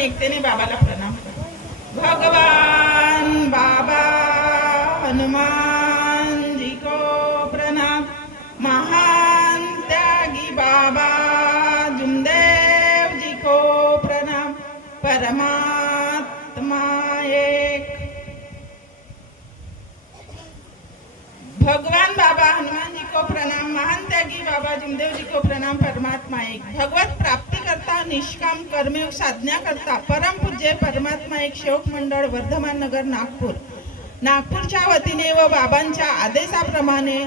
एकतेने बाबाला प्रणाम करू. भगवान बाबा हनुमान जी को प्रणाम. महान त्यागी बाबा जुमदेव जी को प्रणाम. परमात्मा एक. भगवान बाबा हनुमान जी को प्रणाम. महान त्यागी बाबा जुमदेव जी को प्रणाम. परमात्मा एक. भगवत प्राप्ती करता निष्काम कर्मयोग साधना करता परम पूज्य परमात्मा एक सेवक मंडळ वर्धमान नगर नागपूर. नागपूरच्या वतीने व बाबांच्या आदेशाप्रमाणे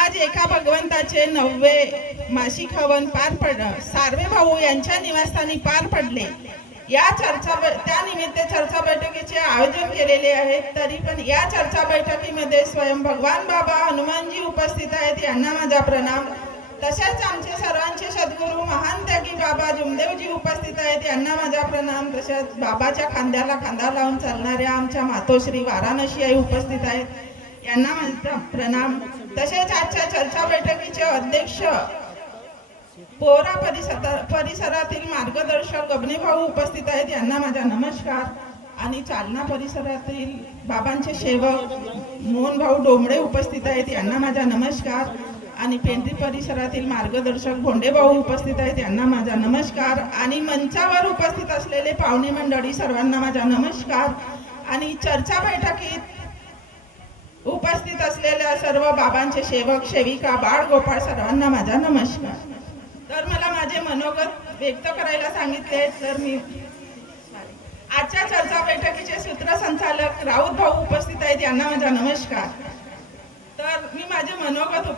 आज एका भगवंताचे 9वे मासिक हवन पार पडलं. सार्वे भाऊ यांच्या निवासस्थानी पार पडले. या त्यानिमित्त चर्चा बैठकीचे आयोजन केलेले आहे. तरी पण या चर्चा बैठकीमध्ये स्वयं भगवान बाबा हनुमानजी उपस्थित आहेत, यांना माझा प्रणाम. तसेच आमचे सर्वांचे सद्गुरू महान त्यागी बाबा जुमदेवजी उपस्थित आहेत, यांना माझा प्रणाम. तसेच बाबाच्या खांद्याला खांदा लावून चालणाऱ्या आमच्या मातोश्री वाराणसी आई उपस्थित आहेत, यांना माझा प्रणाम. तसेच आजच्या चर्चा बैठकीचे अध्यक्ष पोरा परिसरातील मार्गदर्शक गबने भाऊ उपस्थित आहेत, यांना माझा नमस्कार. आणि चालना परिसरातील बाबांचे सेवक मोहन भाऊ डोंबळे उपस्थित आहेत, यांना माझा नमस्कार. आणि पेंढरी परिसरातील मार्गदर्शक भोंडे भाऊ उपस्थित आहेत, यांना माझा नमस्कार. आणि मंचावर उपस्थित असलेले पाहुणे मंडळी सर्वांना माझा नमस्कार. आणि चर्चा बैठकीत उपस्थित असलेल्या सर्व बाबांचे सेवक सेविका बाळ गोपाळ सर्वांना माझा नमस्कार. तर मला माझे मनोगत व्यक्त करायला सांगितले, तर मी आजच्या चर्चा बैठकीचे सूत्रसंचालक राऊत भाऊ उपस्थित आहेत, यांना माझा नमस्कार. तर मी माझे मनोगत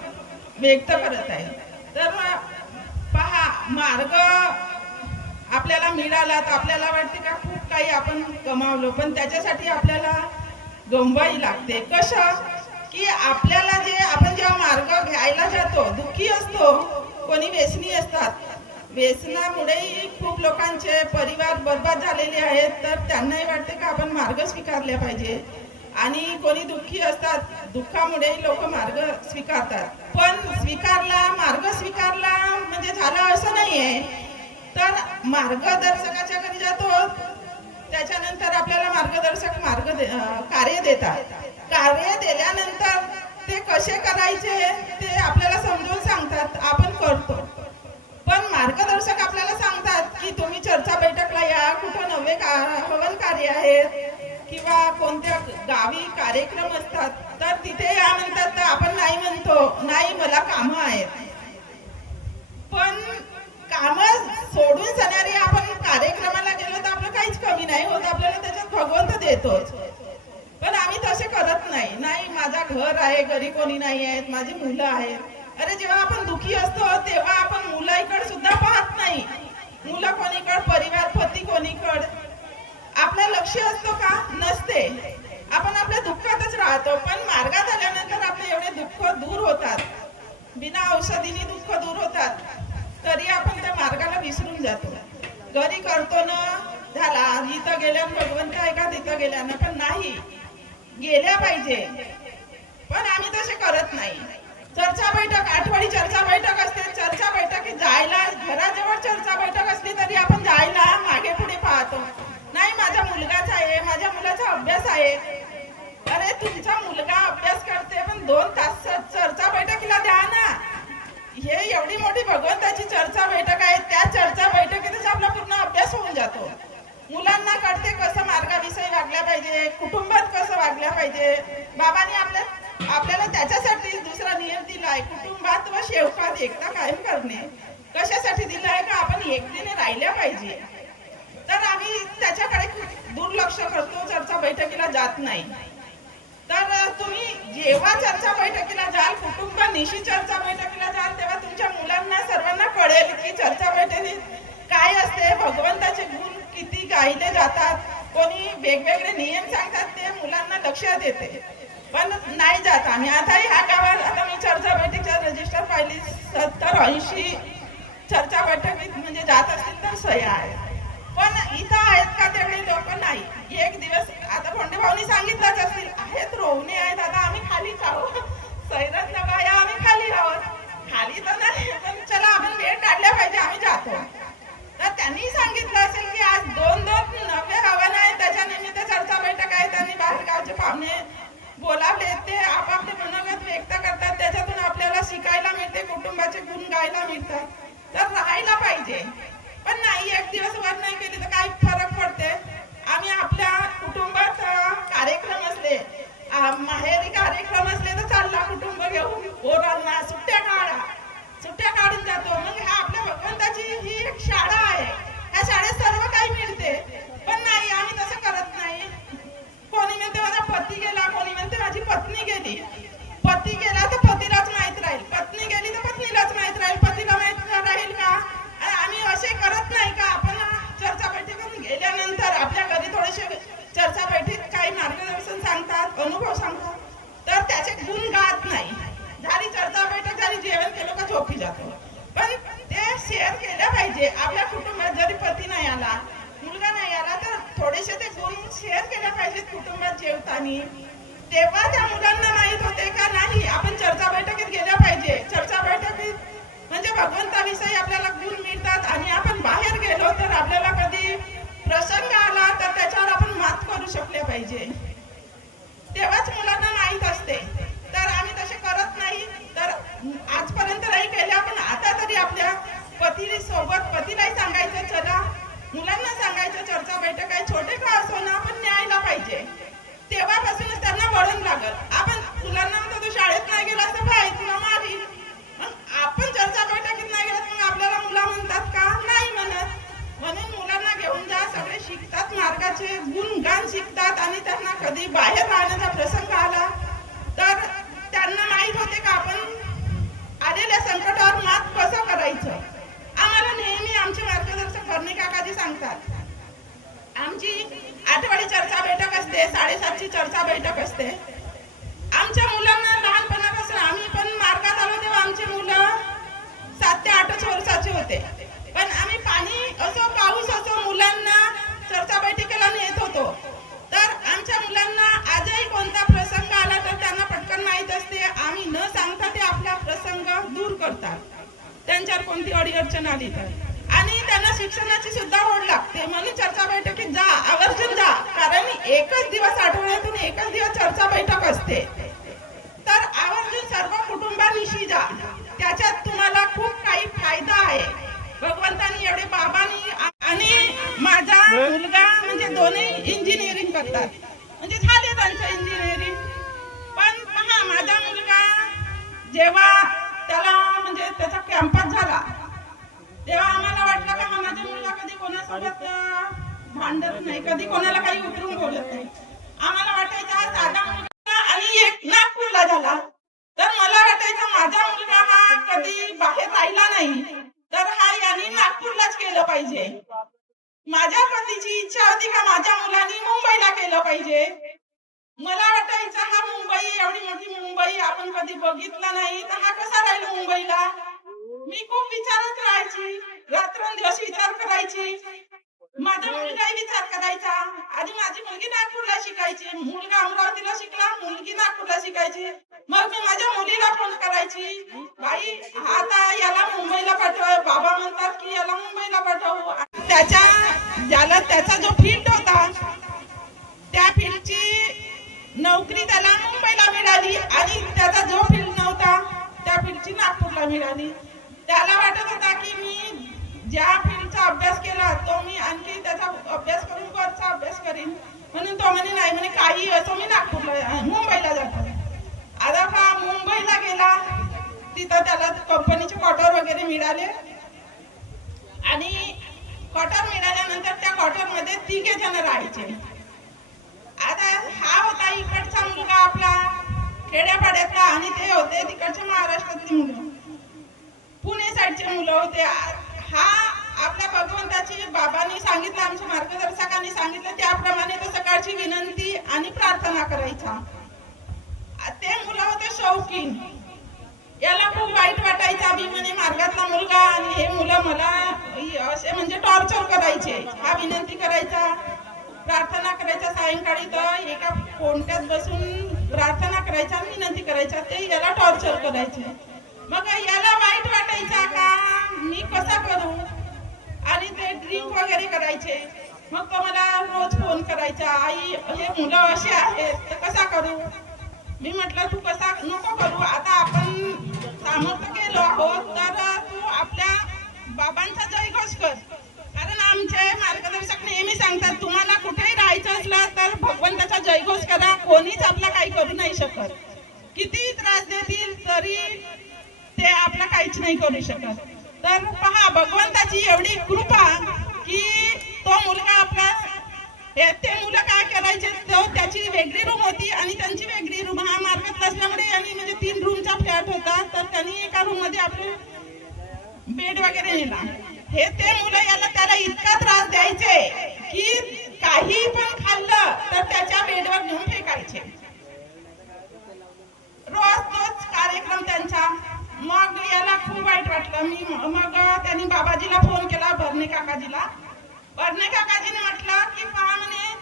व्यक्त करत आहे. तर पहा, मार्ग आपल्याला मिळाला तर आपल्याला वाटते का खूप काही आपण कमावलो, पण त्याच्यासाठी आपल्याला गमवावी लागते. कसं की आपल्याला जे आपण जेव्हा मार्ग घ्यायला जातो, दुःखी असतो, कोणी व्यसनी असतात, व्यसनामुळेही खूप लोकांचे परिवार बर्बाद झालेले आहेत, तर त्यांनाही वाटते का आपण मार्ग स्वीकारले पाहिजे. आणि कोणी दुःखी असतात, दुःखामुळेही लोक मार्ग स्वीकारतात. पण मार्ग स्वीकारला म्हणजे झाला असं नाहीये. तर मार्गदर्शकाच्या घरी जातो, त्याच्यानंतर आपल्याला मार्गदर्शक कार्य देतात. कार्य दिल्यानंतर ते कसे करायचे ते आपल्याला समजून सांगतात, आपण करतो. पण मार्गदर्शक आपल्याला सांगतात की तुम्ही चर्चा बैठकला या, कुठं 9वे हवन कार्य आहेत किंवा कोणत्या गावी कार्यक्रम असतात, तर तिथे या म्हणतात. तर आपण नाही म्हणतो, नाही मला कामं आहेत. पण कामं सोडून जाणारी आपण कार्यक्रमाला गेलो तर आपलं काहीच कमी नाही होत, आपल्याला त्याच्यात भगवंत देतोच. पण आम्ही तसे करत नाही. नाही, माझा घर आहे, घरी कोणी नाही आहेत, माझी मुलं आहेत. अरे, जेव्हा आपण दुखी असतो तेव्हा आपण मुलाईकडे सुद्धा पाहत नाही. मुलं कोणीकडे, परिवार पती कोणीकडे, आपलं लक्ष असतो का? नसते. आपण आपल्या दुःखातच राहतो. पण मार्गात आल्यानंतर आपले एवढे दुःख दूर होतात, बिना औषधीने दुःख दूर होतात, तरी आपण त्या मार्गाला विसरून जातो. घरी करतो ना, झाला, इथं गेल्यानं भगवंत आहे का, तिथं गेल्यानं, पण नाही, गेल्या पाहिजे. पण आम्ही तसे करत नाही. चर्चा बैठक, आठवडी चर्चा बैठक असते, चर्चा बैठकीत जायला, घराजवळ चर्चा बैठक असली तरी आपण जायला मागे पुढे पाहतो. नाही, माझा मुलगाच आहे, माझ्या मुलाचा अभ्यास आहे. अरे, तुमचा मुलगा अभ्यास करते, पण 2 तास चर्चा बैठकीला द्या ना. हे एवढी मोठी भगवंताची चर्चा बैठक आहे, त्या चर्चा बैठकीतच आपला पूर्ण अभ्यास होऊन जातो. मुलांना कळते कसं मार्गाविषयी वागल्या पाहिजे, कुटुंबात कसं वागल्या पाहिजे. बाबांनी आपल्याला त्याच्यासाठी दुसरा नियम दिला आहे, कुटुंबात व सेवकात एकता कायम करणे. कशासाठी दिला आहे का आपण एकतेने राहिल्या पाहिजे. तर आम्ही त्याच्याकडे दुर्लक्ष करतो, चर्चा बैठकीला जात नाही. तर तुम्ही जेव्हा चर्चा बैठकीला जाल, कुटुंबानिशी चर्चा बैठकीला जाल, तेव्हा तुमच्या मुलांना सर्वांना कळेल की चर्चा बैठकीत काय असते, भगवंताचे गुण किती गायले जातात, कोणी वेगवेगळे नियम सांगतात, ते मुलांना लक्षात येते. पण नाही जात आम्ही. आता ह्या गावात आता मी चर्चा बैठकीचा रजिस्टर पाहिली, 70-80 चर्चा बैठकीत म्हणजे जात असतील तर सह्या आहेत. पण इथं आहेत का तेवढे लोक? नाही. एक दिवस आता भोंडे भाऊनी सांगितलंच असतील, आहेत रोवणे आहेत, आता आम्ही खाली जाऊ, सैरत नका या, आम्ही खाली आहोत. खाली तर नाही, पण चला आपण वेळ काढल्या पाहिजे, आम्ही जातो. तर त्यांनी सांगितलं असेल की आज 2-2 माहेरी कार्यक्रम असले तर चालला कुटुंब घेऊन पोरांना सुट्ट्या काढून जातो. मग हा आपल्या भगवंताची ही एक शाळा आहे. या शाळेत सर्व काही मिळते, पण नाही आम्ही तसं करत नाही. कोणी म्हणते माझा पती गेला, कोणी म्हणते माझी पत्नी गेली. पती गेला तर पतीलाच माहित राहील, पत्नी गेली तर पत्नीलाच माहित राहील, पतीला माहित राहील का? आणि आम्ही असे करत नाही का आपण चर्चा बैठकीत गेल्यानंतर आपल्या घरी थोडेसे चर्चा बैठकीत काही मार्गदर्शन सांगतात, अनुभव सांगतात, तर त्याचे गुण गात नाही. झाली चर्चा बैठक झाली, जेवण केलं का झोपी जातो. पण ते शेअर केलं पाहिजे. आपल्या कुटुंबात जरी पती नाही आला, मुलगा नाही आला, तर थोडेसे ते गुण शेअर केले पाहिजेत कुटुंबात जेवताना. तेव्हा त्या मुलांना माहित होते का नाही आपण चर्चा बैठकीत गेल्या पाहिजे. चर्चा बैठकीत म्हणजे भगवंताविषयी आपल्याला गुण मिळतात आणि आपण बाहेर गेलो तर आपल्याला कधी प्रसंग आला तर त्याच्यावर आपण मात करू शकले पाहिजे. तेव्हाच मुलांना माहित असते. तर आम्ही तसे करत नाही, तर आजपर्यंत नाही केल्या, पण आता तरी आपल्या पतीलाही सांगायचं, चला मुलांना सांगायचं चर्चा बैठक आहे, छोटे का असो ना आपण न्यायला पाहिजे. तेव्हापासूनच त्यांना वळण लागल. आपण मुलांना म्हणतो तू शाळेत नाही गेला तर भाई तुला मारील, मग आपण चर्चा बैठकीत नाही गेला मग आपल्याला मुला म्हणतात का? नाही म्हणत. म्हणून मुलांना घेऊन जा, सगळे शिकतात, मार्गाचे गुणगान शिकतात आणि त्यांना कधी बाहेर राहण्याचा प्रसंग आला तर त्यांना माहित होते का आपण आलेल्या संकटावर मात कसं करायचं. आम्हाला नेहमी आमचे मार्गदर्शक हरणे काकाजी सांगतात. आमची आठवडी चर्चा बैठक असते, 7:30ची चर्चा बैठक असते. आमच्या मुलांना लहानपणापासून आम्ही पण मार्गात आलो तेव्हा आमचे मुलं 7 ते 8 वर्षाचे होते, पण आम्ही पाणी असो पाऊस असो मुलांना चर्चा बैठकीला नेत होतो. तर आमच्या मुलांना आजही कोणता प्रसंग आला तर त्यांना पटकन माहित असते. आम्ही न सांगता ते आपला प्रसंग दूर करतात, त्यांच्यावर कोणती अडीअडचण आली तर. आणि त्यांना शिक्षणाची सुद्धा ओढ लागते, म्हणून चर्चा बैठकीत जा, आवर्जून जा. कारण एकच दिवस आठवड्यातून एकच दिवस चर्चा बैठक असते, तर आवर्जून सर्व कुटुंबानिशी जा. त्याच्यात तुम्हाला खूप काही फायदा आहे. भगवंतानी एवढे बाबांनी आणि माझा मुलगा म्हणजे दोन्ही इंजिनिअरिंग करतात, म्हणजे झाले त्यांचं इंजिनिअरिंग. पण पहा माझा मुलगा जेव्हा त्याला म्हणजे त्याचा कॅम्पस झाला तेव्हा आम्हाला वाटलं का हा माझा मुलगा कधी कोणासोबत भांडत नाही, कधी कोणाला काही उतरून बोलत नाही. आम्हाला वाटायचा साधा मुलगा आणि एक नागपूरला झाला, तर मला वाटायचं माझा मुलगा हा कधी बाहेर राहिला नाही तर हा यांनी नागपूरलाच केलं पाहिजे. माझ्या पतीची इच्छा होती का माझ्या मुलांनी मुंबईला केलं पाहिजे. मला वाटायचं हा मुंबई एवढी मोठी मुंबई आपण कधी बघितला नाही, तर हा कसा राहिला मुंबईला. मी खूप विचारत राहायची, रात्रंदिवस विचार करायची. माझा मुलगाही विचार करायचा. आणि माझी मुलगी नागपूरला शिकायची, मुलगा अमरावतीला शिकला, मुलगी नागपूरला शिकायची. मग मी माझ्या मुलीला फोन करायची, बाई आता याला मुंबईला पाठव. बाबा म्हणतात की याला मुंबईला पाठवू. त्याचा जो फील्ड होता त्या फील्डची नोकरी त्याला मुंबईला मिळाली आणि त्याचा जो फील्ड नव्हता त्या फील्डची नागपूरला मिळाली. त्याला वाटत होता की मी ज्या फील्डचा अभ्यास केला तो मी आणखी त्याचा अभ्यास करून वरचा अभ्यास करीन, म्हणून तो म्हणे नाही, म्हणे काही असो मी नागपूरला मुंबईला जातो. आता हा मुंबईला गेला, तिथं त्याला कंपनीचे क्वार्टर वगैरे मिळाले आणि क्वार्टर मिळाल्यानंतर त्या क्वार्टर मध्ये 3 जण राहायचे. आता हा होता इकडचा मुलगा आपला खेड्यापाड्यातला आणि ते होते तिकडच्या महाराष्ट्रातली मुलं, पुणे साईडचे मुलं होते. हा आपल्या भगवंताची बाबांनी सांगितलं, आमच्या मार्गदर्शकांनी सांगितलं त्याप्रमाणे तो सकाळची विनंती आणि प्रार्थना करायचा. ते मुलं होते शौकीन. याला खूप वाईट वाटायचं, मी म्हणे मार्गातला मुलगा आणि हे मुलं मला असे म्हणजे टॉर्चर करायचे. हा विनंती करायचा, प्रार्थना करायचा, सायंकाळी तर एका कोणत्यात बसून प्रार्थना करायचा आणि विनंती करायचा. ते याला टॉर्चर करायचे. मग याला वाईट वाटायचा का मी कसा करू, आणि ते ड्रिंक वगैरे करायचे. मग तो मला रोज फोन करायचा, आई हे मुलं असे आहेत तर कसा करू. मी म्हटलं तू कसा नको करू, आता आपण सामर्थ्य केलो आहोत तर तू आपल्या बाबांचा जयघोष कर. कारण आमचे मार्गदर्शक नेहमी सांगतात तुम्हाला कुठेही राहायचं म्हटलं तर भगवंताचा जयघोष करा, कोणीच आपला काही करू नाही शकत. किती त्रास देतील तरी ते आपला काहीच नाही करू शकत. तर पहा भगवंताची एवढी कृपा की तो मुलगा आपला ते मुलं काय करायचे, तो त्याची वेगळी रूम होती आणि त्यांची वेगळी रूम. हा मार्गात असल्यामुळे यांनी म्हणजे 3 रूमचा फ्लॅट होता, तर त्यांनी एका रूम मध्ये आपले बेड वगैरे नेला. हे ते मुलं याला त्याला इतका त्रास द्यायचे की काही पण खाल्लं तर त्याच्या बेडवर घेऊन फेकायचे. रोज तोच कार्यक्रम त्यांचा. मग याला खूप वाईट वाटलं. मग त्यांनी बाबाजीला फोन केला, भरणे काकाजीला. भरणे काकाजीने म्हटलं की पहा म्हणे,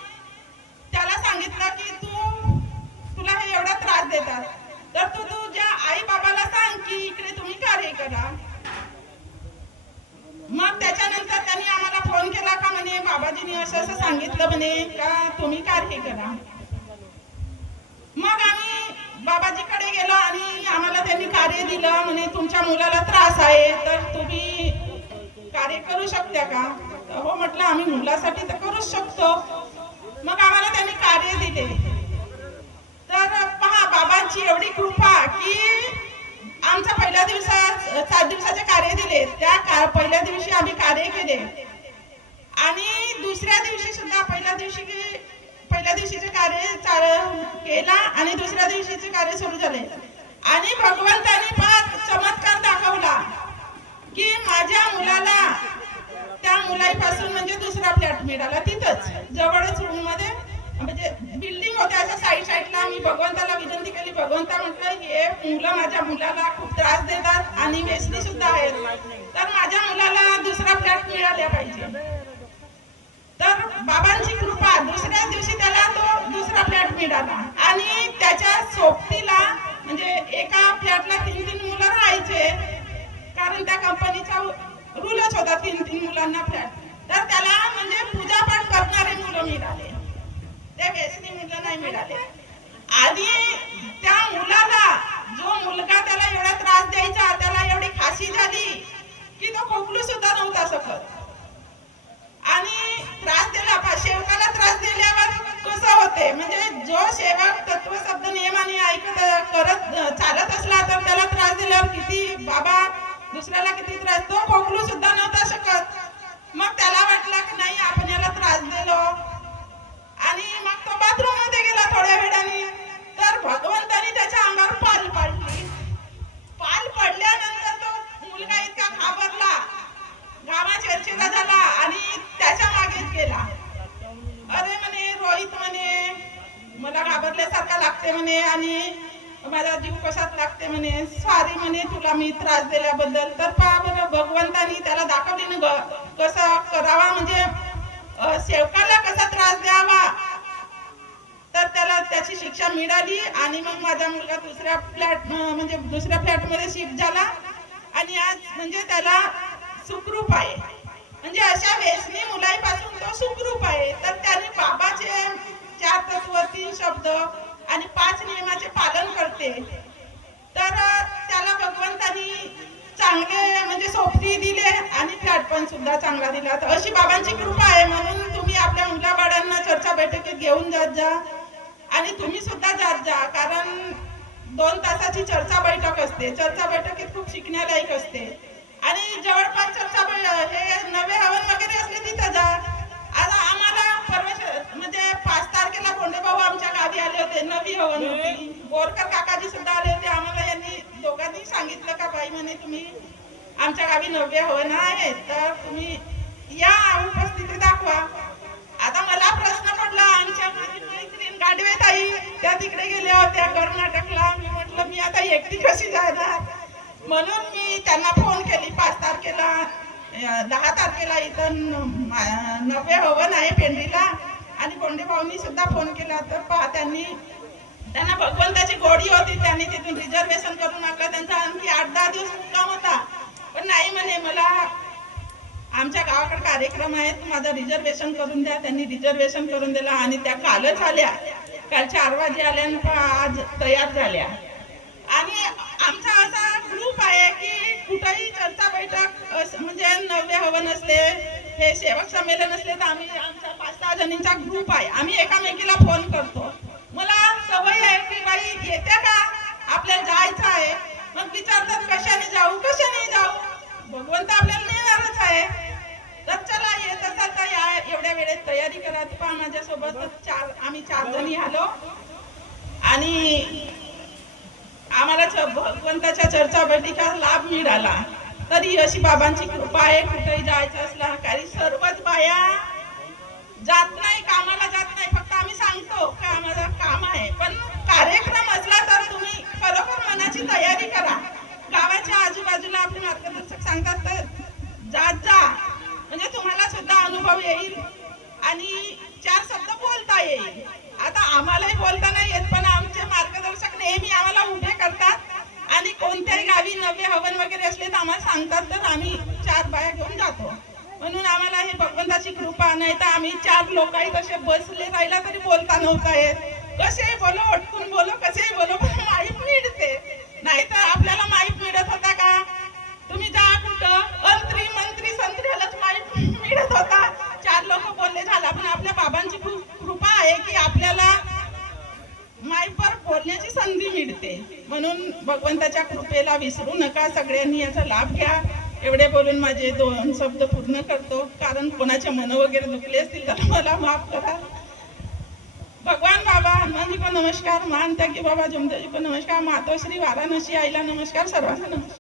त्याला सांगितलं की तुला हे एवढा त्रास देतात तर तू तुझ्या आई बाबाला सांग की इकडे तुम्ही कार्य करा. मग त्याच्यानंतर त्यांनी आम्हाला फोन केला का म्हणे बाबाजीने असं असं सांगितलं म्हणे का तुम्ही कार्य करा. मग आम्ही बाबाजीकडे गेलो आणि आम्हाला त्यांनी कार्य दिलं. म्हणे तुमच्या मुलाला त्रास आहे तर तुम्ही कार्य करू शकता का. हो म्हटलं आम्ही मुलासाठी तर करूच शकतो. मग आम्हाला त्यांनी कार्य दिले. तर पहा बाबांची एवढी कृपा की आमच्या पहिल्या दिवसात 7 दिवसाचे कार्य दिले. त्या पहिल्या दिवशी आम्ही कार्य केले आणि दुसऱ्या दिवशी सुद्धा पहिल्या दिवशीचे कार्य केला आणि दुसऱ्या दिवशीचे कार्य सुरू झाले. आणि भगवंताने फार चमत्कार दाखवला की माझ्या मुलाला त्या मुलापासून म्हणजे दुसरा फ्लॅट मिळाला. तिथंच जवळच रूम मध्ये म्हणजे बिल्डिंग होत्या अशा साईडला. मी भगवंताला विनंती केली, भगवंता म्हटलं हे मुलं माझ्या मुलाला खूप त्रास देतात आणि व्यसनी सुद्धा आहेत, तर माझ्या मुलाला दुसरा फ्लॅट मिळाला पाहिजे. तर बाबांची कृपा दुसऱ्या दिवशी त्याला तो दुसरा फ्लॅट मिळाला. आणि त्याच्या सोबतीला म्हणजे एका फ्लॅटला 3 मुलं राहायचे, कारण त्या कंपनीचा रूलच होता 3 मुलांना फ्लॅट. तर त्याला म्हणजे पूजापाठ करणारे मुलं मिळाले, ते व्यसनी मुलं नाही मिळाले. आणि त्या मुलाला जो मुलगा त्याला एवढा त्रास द्यायचा, त्याला एवढी खासी झाली की तो खोकलू सुद्धा नव्हता शकत. आणि त्रास दिला, सेवकाला त्रास दिल्यावर कसं होते म्हणजे जो सेवक तत्व शब्द नियमाने चालत असला तर त्याला त्रास दिल्यावर किती बाबा दुसऱ्याला किती त्रास, तो खोकलू सुद्धा नव्हता शकत. मग त्याला वाटलं की नाही आपण याला त्रास दिलो आणि मग तो बाथरूम मध्ये गेला थोड्या वेळाने. तर भगवंतानी त्याच्या अंगावर पाल पडल्यानंतर तो मुलगा इतका घाबरला, गावा चर्चेला झाला आणि त्याच्या मागेच गेला. अरे म्हणे रोहित म्हणे मला घाबरल्यासारखा लागते म्हणे आणि माझा जीव कशात लागते म्हणे, सॉरी म्हणे तुला मी त्रास दिल्याबद्दल. तर पहा बरं भगवंतानी त्याला दाखवली ना कसं करावा, म्हणजे सेवकाला कसा त्रास द्यावा. तर त्याला त्याची शिक्षा मिळाली आणि मग माझा मुलगा दुसऱ्या फ्लॅटमध्ये शिफ्ट झाला आणि आज म्हणजे त्याला सुखरूप आहे. म्हणजे अशा व्यसनी मुलापासून तो सुखरूप आहे. तर त्याने बाबाचे 4 तत्व 3 शब्द आणि 5 नियमाचे पालन करते. तर त्याला भगवंतानी चांगले म्हणजे सोबती दिले आणि फ्लॅट पण सुद्धा चांगला दिला. तर अशी बाबांची कृपा आहे. म्हणून तुम्ही आपल्या मुलाबाळांना चर्चा बैठकीत घेऊन जात जा आणि तुम्ही सुद्धा जात जा, कारण 2 तासाची चर्चा बैठक असते. चर्चा बैठकीत खूप शिकण्यालायक असते. आणि जवळपास हे नवे हवन वगैरे असले तिथं जा. आता आम्हाला म्हणजे 5 तारखेला कोंडेभाऊ आमच्या गावी आले होते, नवी हवन होती. बोरकर काकाजी सुद्धा आले होते. आम्हाला यांनी दोघांनी सांगितलं का बाई म्हणे तुम्ही आमच्या गावी नवे हवन आहे तर तुम्ही या, उपस्थिती दाखवा. आता मला प्रश्न पडला, आमच्या मैत्रीण गाडवे ताई त्या तिकडे गेल्या होत्या कर्नाटकला. मी म्हटलं मी आता एकटी कशी जाणार, म्हणून मी त्यांना फोन केली 5 तारखेला 10 तारखेला इथं नवे हवन आहे पेंढरीला. आणि कोंडेभाऊंनी सुद्धा फोन केला. तर पहा त्यांना भगवंताची गोडी होती, त्यांनी तिथून रिझर्वेशन करून टाकलं. त्यांचा आणखी 8-10 दिवस मुक्काम होता, पण नाही म्हणे मला आमच्या गावाकडे कार्यक्रम आहे, माझं रिझर्वेशन करून द्या. त्यांनी रिझर्वेशन करून दिला आणि त्या कालच आल्या. काल 4 वाजे आल्या आज तयार झाल्या. आणि आमचा असा ग्रुप आहे की कुठेही चर्चा बैठक म्हणजे नवे हवन असले, हे सेवक संमेलन असले तर आम्ही आमचा 5-6 जणींचा ग्रुप आहे, आम्ही एकामेकीला फोन करतो. मला सवय आहे की बाई येते का, आपल्याला जायचं आहे. मग विचारतात कशाने जाऊ, भगवंत आपल्याला नेणारच आहे. तर चला येत असाल तर या, एवढ्या वेळेत तयारी करा. पहा माझ्यासोबत आम्ही 4 जणी आलो आणि आम्हाला भगवंताच्या चर्चा बैठकीचा लाभ मिळाला. तरी अशी बाबांची कृपा आहे, कुठेही जायचं असला काही सर्वच बाया जात नाही, कामाला जात नाही. फक्त आम्ही सांगतो की आम्हाला काम आहे, पण कार्यक्रम असला तर तुम्ही खरोखर मनाची तयारी करा. गावाच्या आजूबाजूला आपले मार्गदर्शक सांगतात तर जात जा, म्हणजे तुम्हाला सुद्धा अनुभव येईल आणि 4 शब्द बोलता येईल. आता आम्हालाही बोलता नाही येत, पण आमचे मार्गदर्शक नेहमी आम्हाला उभे करतात आणि कोणत्याही गावी नवे हवन वगैरे असले तर आम्हाला सांगतात, तर आम्ही 4 बाया घेऊन जातो. म्हणून आम्हाला हे भगवंताची कृपा. नाही तर आम्ही 4 लोकही तसे बसले राहिला तरी बोलता नव्हता येत. कसेही बोलो, अटकून बोलो, कसेही बोलो, पण माईक मिळते. नाहीतर आपल्याला माईक मिळत होता का? तुम्ही जा कुठं मंत्री संत्र्यालाच माईक मिळत होता. 4 लोक बोलले झाला, पण आपल्या बाबांची कृपा आहे की आपल्याला माईकवर बोलण्याची संधी मिळते. म्हणून भगवंताच्या कृपेला विसरू नका. सगळ्यांनी याचा लाभ घ्या. एवढे बोलून माझे 2 शब्द पूर्ण करतो, कारण कोणाचे मन वगैरे दुखले असतील तर मला माफ करा. भगवान बाबा हनुमानजी को नमस्कार, महान त्यागी बाबा जमदेवजी को नमस्कार, मातोश्री वाराणसी आईला नमस्कार, सर्वांना नमस्कार.